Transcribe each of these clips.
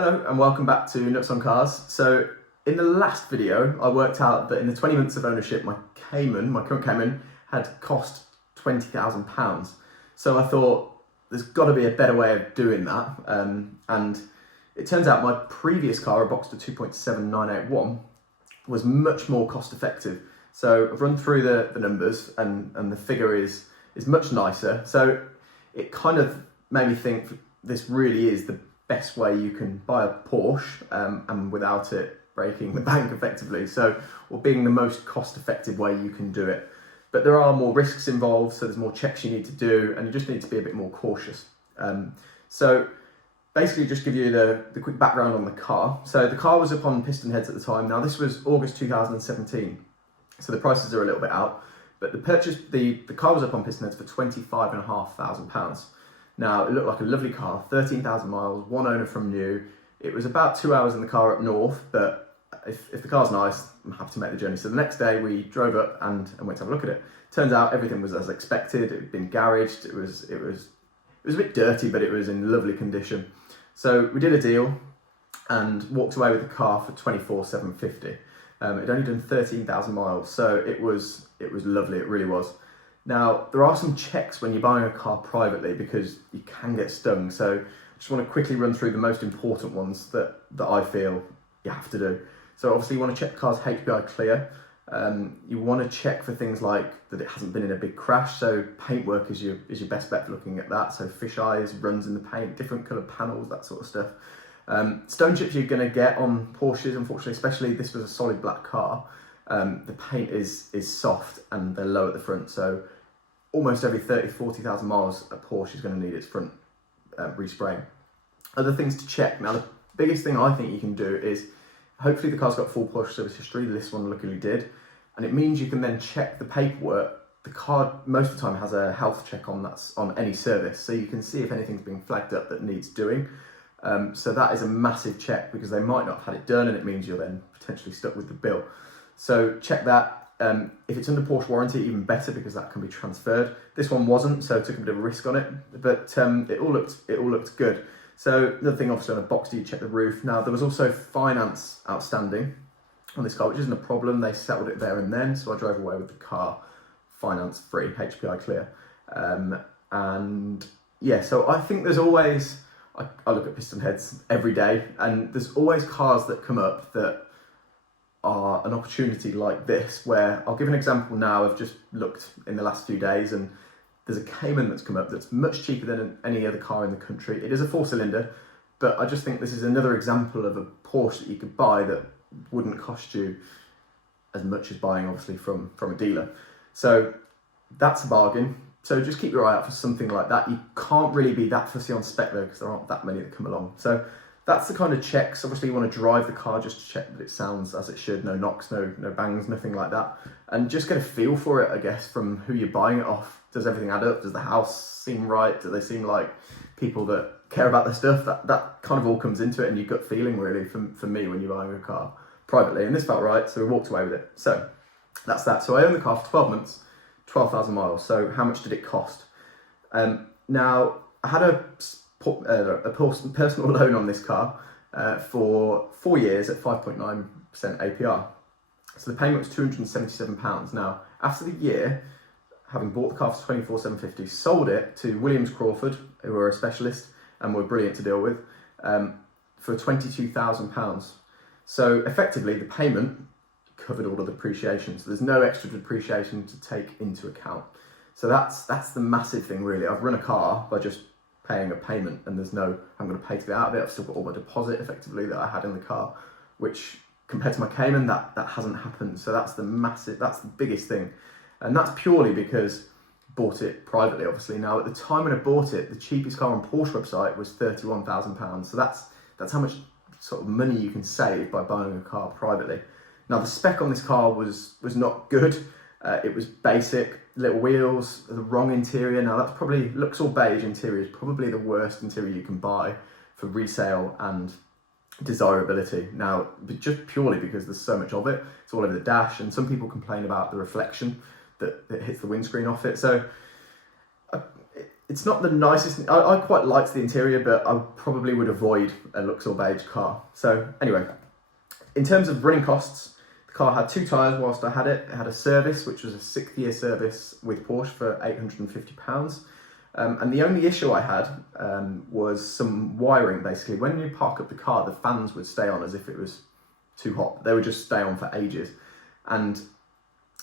Hello and welcome back to Nuts on Cars. So in the last video, I worked out that in the 20 months of ownership, my current Cayman, had cost £20,000. So I thought there's got to be a better way of doing that. And it turns out my previous car, a Boxster 2.7981, was much more cost effective. So I've run through the numbers and the figure is much nicer. So it kind of made me think this really is the best way you can buy a Porsche and without it breaking the bank effectively. Or being the most cost effective way you can do it. But there are more risks involved, so there's more checks you need to do and you just need to be a bit more cautious. So basically just give you the quick background on the car. So the car was up on piston heads at the time. Now this was August 2017, so the prices are a little bit out, but the car was up on piston heads for £25,500. Now, it looked like a lovely car, 13,000 miles, one owner from new. It was about 2 hours in the car up north, but if the car's nice, I'm happy to make the journey. So the next day we drove up and went to have a look at it. Turns out everything was as expected. It had been garaged. It was a bit dirty, but it was in lovely condition. So we did a deal and walked away with the car for £24,750. It had only done 13,000 miles, so it was lovely. It really was. Now, there are some checks when you're buying a car privately because you can get stung. So I just want to quickly run through the most important ones that I feel you have to do. So obviously you want to check the car's HPI clear. You want to check for things like that it hasn't been in a big crash. So paintwork is your best bet for looking at that. So fish eyes, runs in the paint, different coloured panels, that sort of stuff. Stone chips you're going to get on Porsches, unfortunately, especially this was a solid black car. The paint is soft and they're low at the front. So almost every 40,000 miles, a Porsche is going to need its front respraying. Other things to check. Now, the biggest thing I think you can do is, hopefully the car's got full Porsche service history. This one luckily did. And it means you can then check the paperwork. The car, most of the time, has a health check on any service. So you can see if anything's been flagged up that needs doing. So that is a massive check because they might not have had it done and it means you're then potentially stuck with the bill. So check that. If it's under Porsche warranty, even better because that can be transferred. This one wasn't, so I took a bit of a risk on it, but it all looked good. So another thing, obviously on a Boxster, you check the roof. Now there was also finance outstanding on this car, which isn't a problem. They settled it there and then, so I drove away with the car finance free, HPI clear. And yeah, so I think there's always, I look at piston heads every day, and there's always cars that come up that are an opportunity like this, where I'll give an example now. I've just looked in the last few days and there's a Cayman that's come up that's much cheaper than any other car in the country. It is a 4-cylinder, but I just think this is another example of a Porsche that you could buy that wouldn't cost you as much as buying obviously from a dealer. So that's a bargain. So just keep your eye out for something like that. You can't really be that fussy on spec though, because there aren't that many that come along. So that's the kind of checks. Obviously you want to drive the car just to check that it sounds as it should, no knocks, no bangs, nothing like that. And just get a feel for it, I guess, from who you're buying it off. Does everything add up? Does the house seem right? Do they seem like people that care about their stuff? That kind of all comes into it, and your gut feeling really for me when you're buying a car privately. And this felt right, so we walked away with it. So that's that. So I owned the car for 12 months, 12,000 miles. So how much did it cost? Now, I had a personal loan on this car for 4 years at 5.9% APR. So the payment was £277. Now, after the year, having bought the car for £24,750, sold it to Williams Crawford, who were a specialist and were brilliant to deal with, for £22,000. So effectively, the payment covered all of the depreciation. So there's no extra depreciation to take into account. So that's the massive thing, really. I've run a car by just paying a payment, and there's no, I'm going to pay to get out of it. I've still got all my deposit effectively that I had in the car, which compared to my Cayman, that hasn't happened. So that's the biggest thing. And that's purely because I bought it privately, obviously. Now, at the time when I bought it, the cheapest car on Porsche website was £31,000. So that's how much sort of money you can save by buying a car privately. Now, the spec on this car was not good. It was basic, little wheels, the wrong interior. Now that's probably, looks all beige, interior is probably the worst interior you can buy for resale and desirability. Now, but just purely because there's so much of it, it's all over the dash, and some people complain about the reflection that hits the windscreen off it. So it's not the nicest. I quite liked the interior, but I probably would avoid a Luxor beige car. So anyway, in terms of running costs, the car had 2 tyres whilst I had it. It had a service, which was a 6th-year service with Porsche for £850. And the only issue I had was some wiring, basically. When you park up the car, the fans would stay on as if it was too hot. They would just stay on for ages. And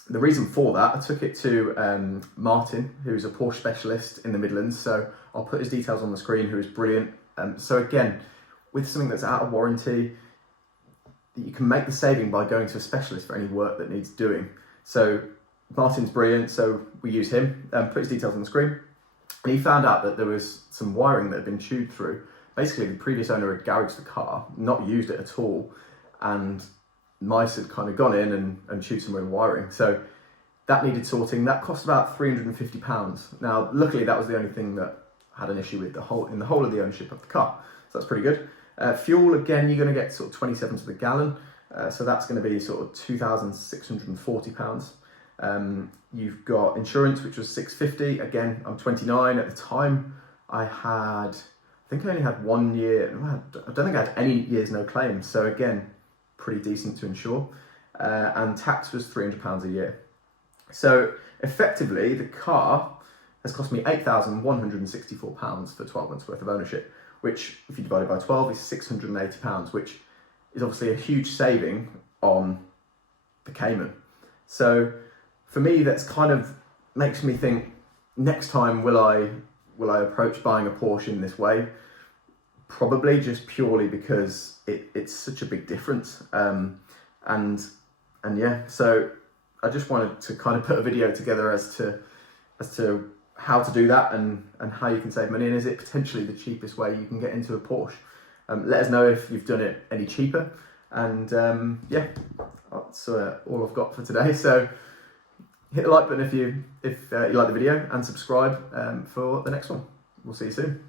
the reason for that, I took it to Martin, who's a Porsche specialist in the Midlands. So I'll put his details on the screen, who is brilliant. So again, with something that's out of warranty, you can make the saving by going to a specialist for any work that needs doing. So Martin's brilliant, so we use him. Put his details on the screen. And he found out that there was some wiring that had been chewed through. Basically, the previous owner had garaged the car, not used it at all, and mice had kind of gone in and chewed some of the wiring. So that needed sorting. That cost about £350. Now, luckily, that was the only thing that had an issue with the whole of the ownership of the car. So that's pretty good. Fuel, again, you're going to get sort of 27 to the gallon. So that's going to be sort of £2,640. You've got insurance, which was £650. Again, I'm 29 at the time. I think I only had 1 year. I don't think I had any years no claims. So again, pretty decent to insure. And tax was £300 a year. So effectively, the car has cost me £8,164 for 12 months worth of ownership, which, if you divide it by 12, is £680, which is obviously a huge saving on the Cayman. So for me, that's kind of makes me think, next time will I approach buying a Porsche in this way? Probably, just purely because it's such a big difference. And yeah, so I just wanted to kind of put a video together as to how to do that and how you can save money, and is it potentially the cheapest way you can get into a Porsche. Let us know if you've done it any cheaper, and yeah, that's all I've got for today. So hit the like button if you like the video, and subscribe for the next one. We'll see you soon.